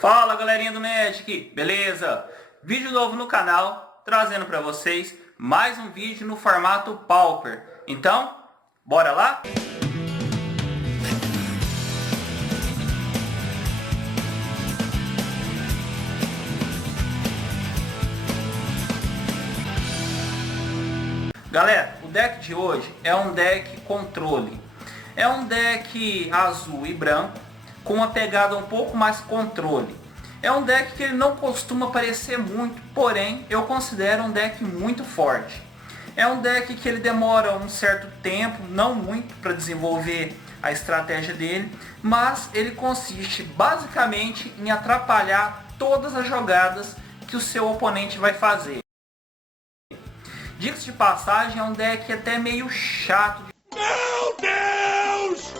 Fala galerinha do Magic, beleza? Vídeo novo no canal, trazendo para vocês mais um vídeo no formato Pauper. Então, bora lá? Galera, o deck de hoje é um deck controle. É um deck azul e branco, com uma pegada um pouco mais controle. É um deck que ele não costuma aparecer muito, porém eu considero um deck muito forte. É um deck que ele demora um certo tempo, não muito, para desenvolver a estratégia dele, mas ele consiste basicamente em atrapalhar todas as jogadas que o seu oponente vai fazer. Diga-se de passagem, é um deck até meio chato. Meu Deus!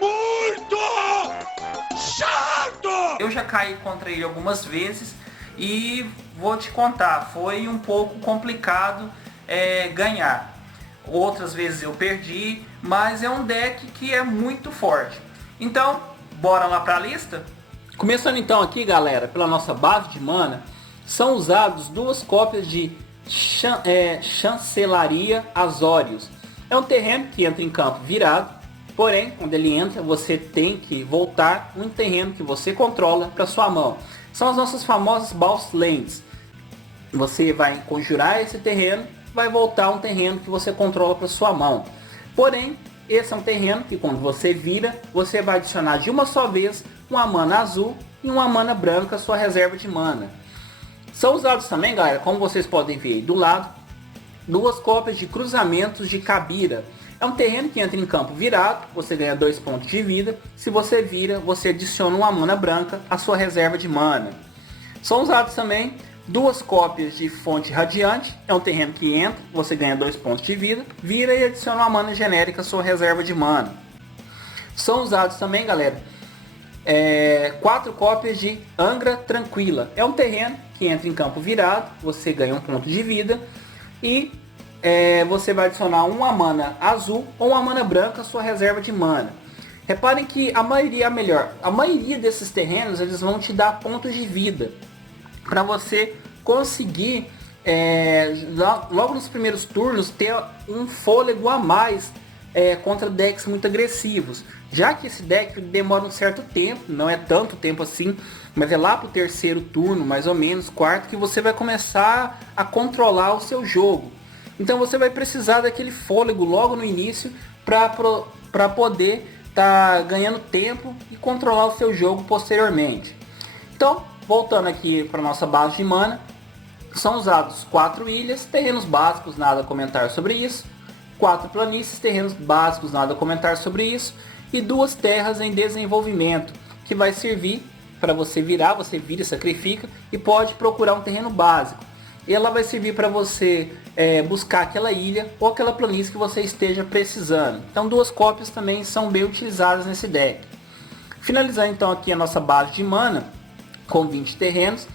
Muito chato! Eu já caí contra ele algumas vezes e vou te contar, foi um pouco complicado ganhar. Outras vezes eu perdi, mas é um deck que é muito forte. Então, bora lá para a lista? Começando então aqui, galera, pela nossa base de mana, são usados duas cópias de Chancelaria Azorius. É um terreno que entra em campo virado, porém, quando ele entra, você tem que voltar um terreno que você controla para sua mão. São as nossas famosas Bounce Lands. Você vai conjurar esse terreno, vai voltar um terreno que você controla para sua mão. Porém, esse é um terreno que quando você vira, você vai adicionar de uma só vez uma mana azul e uma mana branca à sua reserva de mana. São usados também, galera, como vocês podem ver aí do lado, duas cópias de cruzamentos de Kabira. É um terreno que entra em campo virado, você ganha 2 pontos de vida. Se você vira, você adiciona uma mana branca à sua reserva de mana. São usados também duas cópias de Fonte Radiante. É um terreno que entra, você ganha 2 pontos de vida, vira e adiciona uma mana genérica à sua reserva de mana. São usados também, galera, 4 cópias de Angra Tranquila. É um terreno que entra em campo virado, você ganha 1 ponto de vida e você vai adicionar uma mana azul ou uma mana branca à sua reserva de mana. Reparem que a maioria desses terrenos eles vão te dar pontos de vida para você conseguir logo nos primeiros turnos ter um fôlego a mais contra decks muito agressivos, já que esse deck demora um certo tempo, não é tanto tempo assim, mas é lá para o terceiro turno, mais ou menos, quarto, que você vai começar a controlar o seu jogo. Então você vai precisar daquele fôlego logo no início para poder estar ganhando tempo e controlar o seu jogo posteriormente. Então, voltando aqui para nossa base de mana, são usados 4 ilhas, terrenos básicos, nada a comentar sobre isso. 4 planícies, terrenos básicos, nada a comentar sobre isso. E 2 terras em desenvolvimento, que vai servir para você virar, você vira e sacrifica, e pode procurar um terreno básico. E ela vai servir para você buscar aquela ilha ou aquela planície que você esteja precisando. Então 2 cópias também são bem utilizadas nesse deck. Finalizando então aqui a nossa base de mana, com 20 terrenos.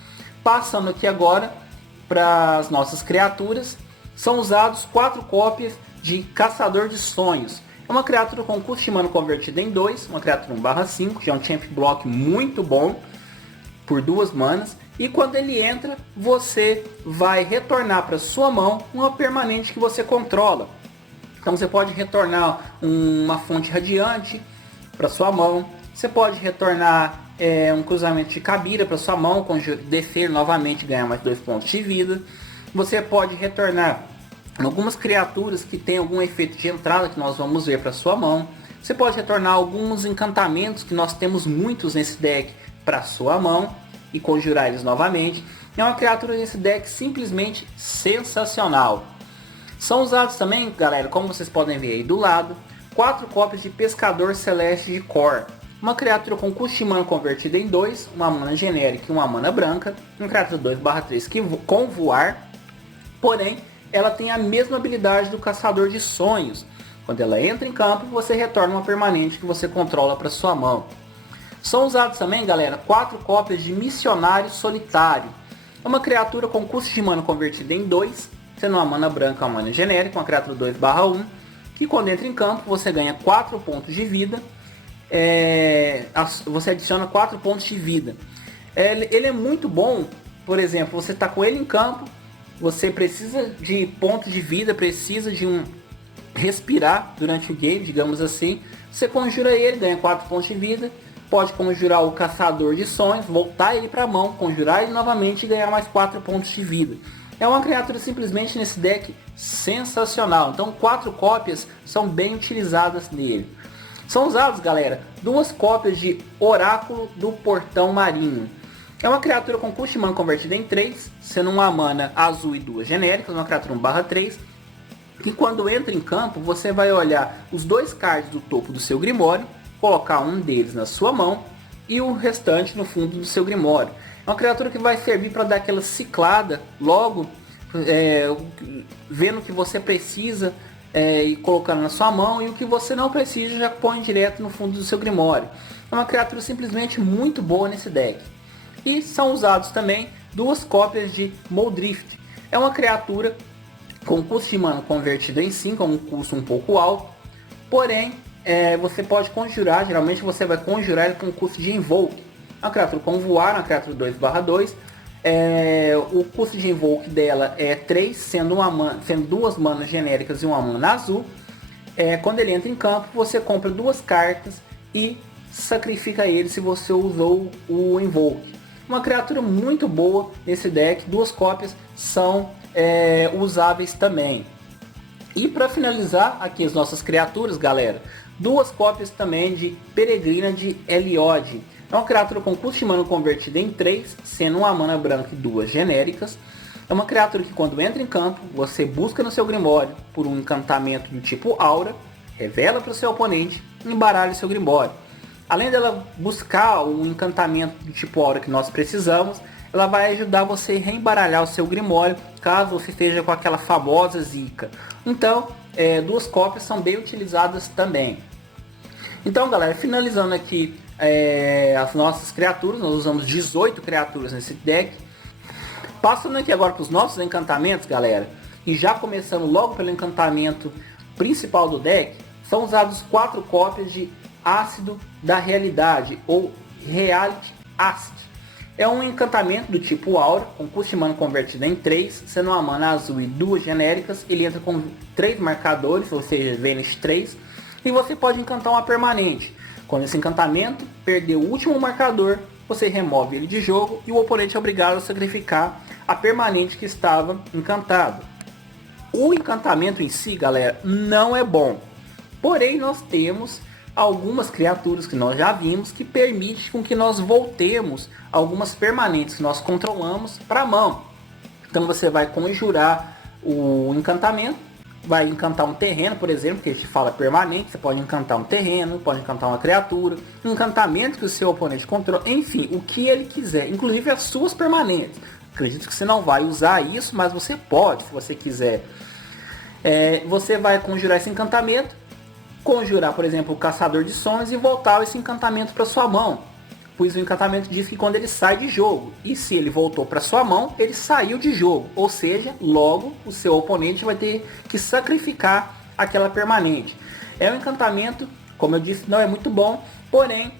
Passando aqui agora para as nossas criaturas, são usados 4 cópias de Caçador de Sonhos. É uma criatura com custo de mana convertida em 2, uma criatura 1/5, já é um champ block muito bom, por 2 manas. E quando ele entra, você vai retornar para sua mão uma permanente que você controla. Então você pode retornar uma Fonte Radiante para sua mão, você pode retornar um cruzamento de Kabira para sua mão, com descer novamente ganhar mais 2 pontos de vida. Você pode retornar algumas criaturas que tem algum efeito de entrada que nós vamos ver para sua mão. Você pode retornar alguns encantamentos que nós temos muitos nesse deck para sua mão e conjurar eles novamente. É uma criatura nesse deck simplesmente sensacional. São usados também, galera, como vocês podem ver aí do lado, 4 cópias de Pescador Celeste de Kor. Uma criatura com custo de mana convertida em 2, uma mana genérica e uma mana branca. Uma criatura 2/3 com voar. Porém, ela tem a mesma habilidade do Caçador de Sonhos. Quando ela entra em campo, você retorna uma permanente que você controla para sua mão. São usados também, galera, 4 cópias de Missionário Solitário. É uma criatura com custo de mana convertida em 2, sendo uma mana branca, uma mana genérica, uma criatura 2/1, que quando entra em campo você ganha 4 pontos de vida, você adiciona 4 pontos de vida. Ele é muito bom, por exemplo, você tá com ele em campo, você precisa de pontos de vida, precisa de um respirar durante o game, digamos assim. Você conjura ele, ganha 4 pontos de vida. Pode conjurar o caçador de sonhos, voltar ele para a mão, conjurar ele novamente e ganhar mais 4 pontos de vida. É uma criatura simplesmente nesse deck sensacional. Então 4 cópias são bem utilizadas nele. São usados, galera, 2 cópias de Oráculo do Portão Marinho. É uma criatura com custo de mana convertida em 3, sendo uma mana azul e 2 genéricas, uma criatura 1/3. Que quando entra em campo, você vai olhar os 2 cards do topo do seu Grimório, colocar um deles na sua mão e o restante no fundo do seu Grimório. É uma criatura que vai servir para dar aquela ciclada logo, vendo o que você precisa e colocando na sua mão, e o que você não precisa já põe direto no fundo do seu Grimório. É uma criatura simplesmente muito boa nesse deck. E são usados também 2 cópias de Muldrift. É uma criatura com custo de mana convertido em 5, é um custo um pouco alto, porém você pode conjurar, geralmente você vai conjurar ele com custo de Invoke. É uma criatura com voar, uma criatura 2/2. O custo de Invoke dela é 3, sendo 2 manas genéricas e uma mana azul. Quando ele entra em campo, você compra 2 cartas e sacrifica ele se você usou o Invoke. Uma criatura muito boa nesse deck, 2 cópias são usáveis também. E para finalizar aqui as nossas criaturas, galera, 2 cópias também de Peregrina de Eliod. É uma criatura com custo de mana convertida em 3, sendo uma mana branca e 2 genéricas. É uma criatura que quando entra em campo, você busca no seu Grimório por um encantamento do tipo Aura, revela para o seu oponente e embaralha o seu Grimório. Além dela buscar o encantamento do tipo Aura que nós precisamos, ela vai ajudar você a reembaralhar o seu Grimório, caso você esteja com aquela famosa zica. Então, 2 cópias são bem utilizadas também. Então, galera, finalizando aqui as nossas criaturas, nós usamos 18 criaturas nesse deck. Passando aqui agora para os nossos encantamentos, galera, e já começando logo pelo encantamento principal do deck, são usados 4 cópias de Ácido da Realidade, ou Reality Acid. É um encantamento do tipo Aura, com custo de mana convertido em 3, sendo uma mana azul e 2 genéricas. Ele entra com 3 marcadores, ou seja, Vênus 3. E você pode encantar uma permanente. Quando esse encantamento perder o último marcador, você remove ele de jogo e o oponente é obrigado a sacrificar a permanente que estava encantado. O encantamento em si, galera, não é bom. Porém, nós temos algumas criaturas que nós já vimos que permitem com que nós voltemos algumas permanentes que nós controlamos para a mão. Então você vai conjurar o encantamento, vai encantar um terreno, por exemplo, que a gente fala permanente. Você pode encantar um terreno, pode encantar uma criatura, um encantamento que o seu oponente controla, enfim, o que ele quiser, inclusive as suas permanentes. Acredito que você não vai usar isso, mas você pode, se você quiser. Você vai conjurar esse encantamento, conjurar, por exemplo, o Caçador de Sonhos e voltar esse encantamento para sua mão. Pois o encantamento diz que quando ele sai de jogo, e se ele voltou para sua mão, ele saiu de jogo. Ou seja, logo o seu oponente vai ter que sacrificar aquela permanente. É um encantamento, como eu disse, não é muito bom, porém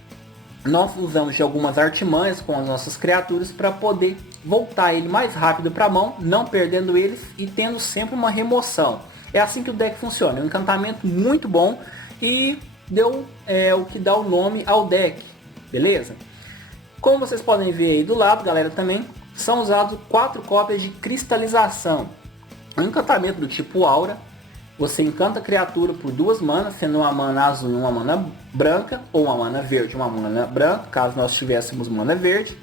nós usamos de algumas artimanhas com as nossas criaturas para poder voltar ele mais rápido para a mão, não perdendo eles e tendo sempre uma remoção. É assim que o deck funciona, é um encantamento muito bom e deu o que dá o nome ao deck, beleza? Como vocês podem ver aí do lado, galera, também são usados 4 cópias de Cristalização. Um encantamento do tipo Aura, você encanta a criatura por 2 manas, sendo uma mana azul e uma mana branca, ou uma mana verde e uma mana branca, caso nós tivéssemos mana verde.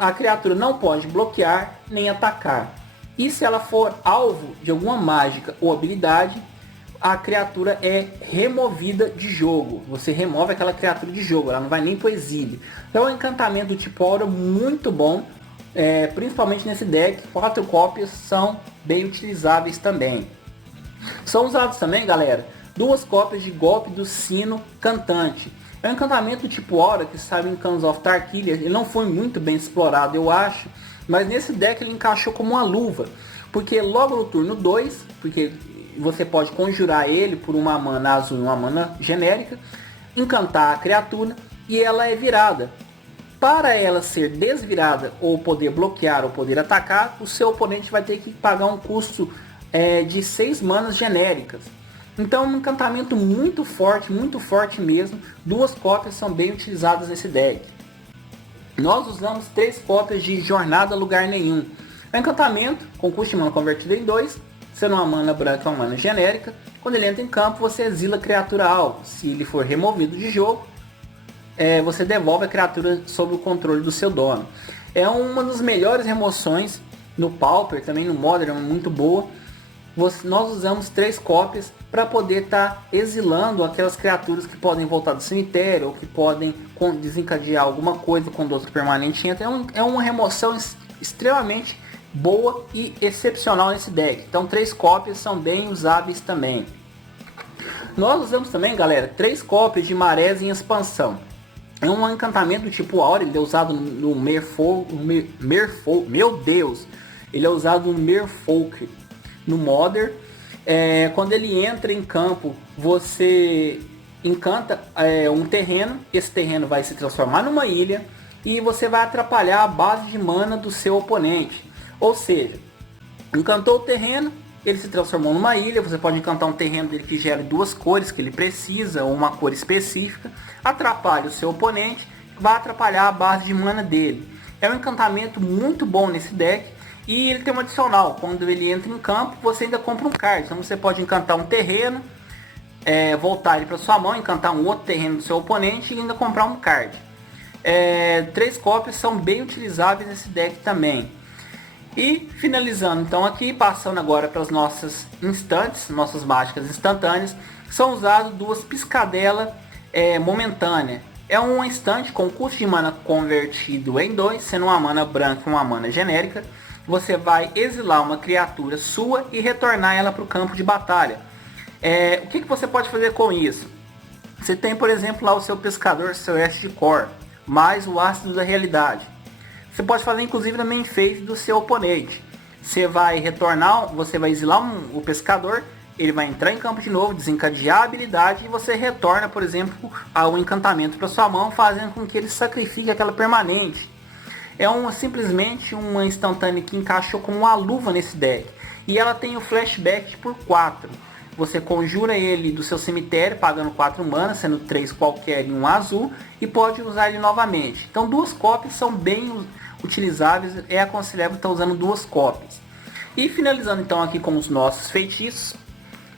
A criatura não pode bloquear nem atacar. E se ela for alvo de alguma mágica ou habilidade, a criatura é removida de jogo. Você remove aquela criatura de jogo, ela não vai nem pro exílio. Então é um encantamento do tipo Aura muito bom, principalmente nesse deck. 4 cópias são bem utilizáveis também. São usados também, galera, 2 cópias de Golpe do Sino Cantante. É um encantamento do tipo Aura que sabe em Khans of Tarkir. Ele não foi muito bem explorado, eu acho. Mas nesse deck ele encaixou como uma luva. Porque logo no turno 2, porque você pode conjurar ele por uma mana azul e uma mana genérica, encantar a criatura e ela é virada. para ela ser desvirada ou poder bloquear ou poder atacar, o seu oponente vai ter que pagar um custo de 6 manas genéricas. Então é um encantamento muito forte mesmo. 2 cópias são bem utilizadas nesse deck. Nós usamos 3 cópias de Jornada a Lugar Nenhum. É um encantamento com custo de mana convertido em 2, sendo uma mana branca ou uma mana genérica. Quando ele entra em campo, você exila a criatura alvo. Se ele for removido de jogo, você devolve a criatura sob o controle do seu dono. É uma das melhores remoções no Pauper, também no Modern, é muito boa. Nós usamos 3 cópias para poder estar exilando aquelas criaturas que podem voltar do cemitério ou que podem desencadear alguma coisa quando outro permanente entra. É uma remoção extremamente boa e excepcional nesse deck. Então 3 cópias são bem usáveis também. Nós usamos também, galera, 3 cópias de Marés em Expansão. É um encantamento do tipo Aura, ele é usado no Merfolk. Meu Deus! Ele é usado no Merfolk, no Modern. Quando ele entra em campo, você encanta um terreno. Esse terreno vai se transformar numa ilha e você vai atrapalhar a base de mana do seu oponente. Ou seja, encantou o terreno, ele se transformou numa ilha. Você pode encantar um terreno dele que gere 2 cores que ele precisa, ou uma cor específica. Atrapalha o seu oponente, vai atrapalhar a base de mana dele. É um encantamento muito bom nesse deck. E ele tem um adicional, quando ele entra em campo, você ainda compra um card. Então você pode encantar um terreno, voltar ele para sua mão, encantar um outro terreno do seu oponente e ainda comprar um card. 3 cópias são bem utilizáveis nesse deck também. E finalizando então aqui, passando agora para as nossas instantes, nossas mágicas instantâneas, são usadas 2 piscadela momentânea. É um instante com custo de mana convertido em 2, sendo uma mana branca e uma mana genérica. Você vai exilar uma criatura sua e retornar ela para o campo de batalha. O que você pode fazer com isso? Você tem, por exemplo, lá o seu pescador Celeste de Cor, mais o ácido da realidade. Você pode fazer inclusive na main phase do seu oponente. Você vai retornar, você vai exilar o pescador, ele vai entrar em campo de novo, desencadear a habilidade e você retorna, por exemplo, um encantamento para sua mão, fazendo com que ele sacrifique aquela permanente. É simplesmente uma instantânea que encaixou como uma luva nesse deck. E ela tem o flashback por 4. Você conjura ele do seu cemitério, pagando 4 mana, sendo 3 qualquer e 1 azul. E pode usar ele novamente. Então 2 cópias são bem utilizáveis. É aconselhável estar usando 2 cópias. E finalizando então aqui com os nossos feitiços.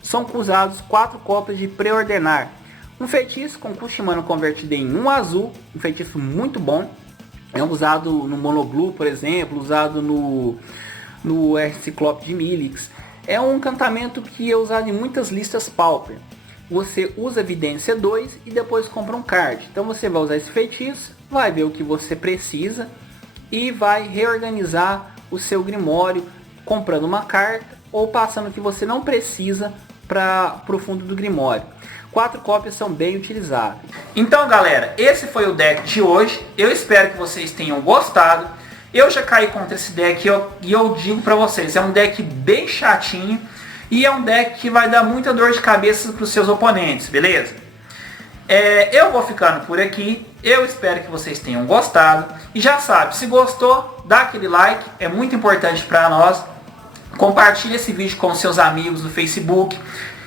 São usados 4 cópias de Preordenar. Um feitiço com custo de mana convertido em 1 azul. Um feitiço muito bom. É usado no Monoblue, por exemplo, usado no Ciclope de Milix. É um encantamento que é usado em muitas listas Pauper. Você usa Evidência 2 e depois compra um card. Então você vai usar esse feitiço, vai ver o que você precisa e vai reorganizar o seu Grimório comprando uma carta ou passando o que você não precisa para o fundo do Grimório. 4 cópias são bem utilizáveis. Então galera, esse foi o deck de hoje. Eu espero que vocês tenham gostado. Eu já caí contra esse deck e eu digo pra vocês, é um deck bem chatinho. E é um deck que vai dar muita dor de cabeça para os seus oponentes, beleza? Eu vou ficando por aqui. Eu espero que vocês tenham gostado. E já sabe, se gostou, dá aquele like. É muito importante para nós. Compartilhe esse vídeo com seus amigos no Facebook.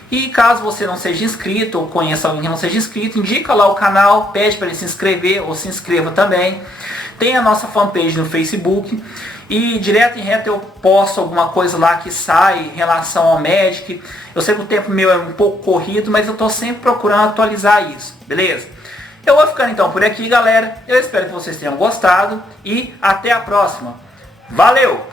E caso você não seja inscrito ou conheça alguém que não seja inscrito, indica lá o canal, pede para ele se inscrever ou se inscreva também. Tem a nossa fanpage no Facebook e direto e reto eu posto alguma coisa lá que sai em relação ao Magic. Eu sei que o tempo meu é um pouco corrido, mas eu estou sempre procurando atualizar isso, beleza? Eu vou ficando então por aqui, galera. Eu espero que vocês tenham gostado e até a próxima. Valeu!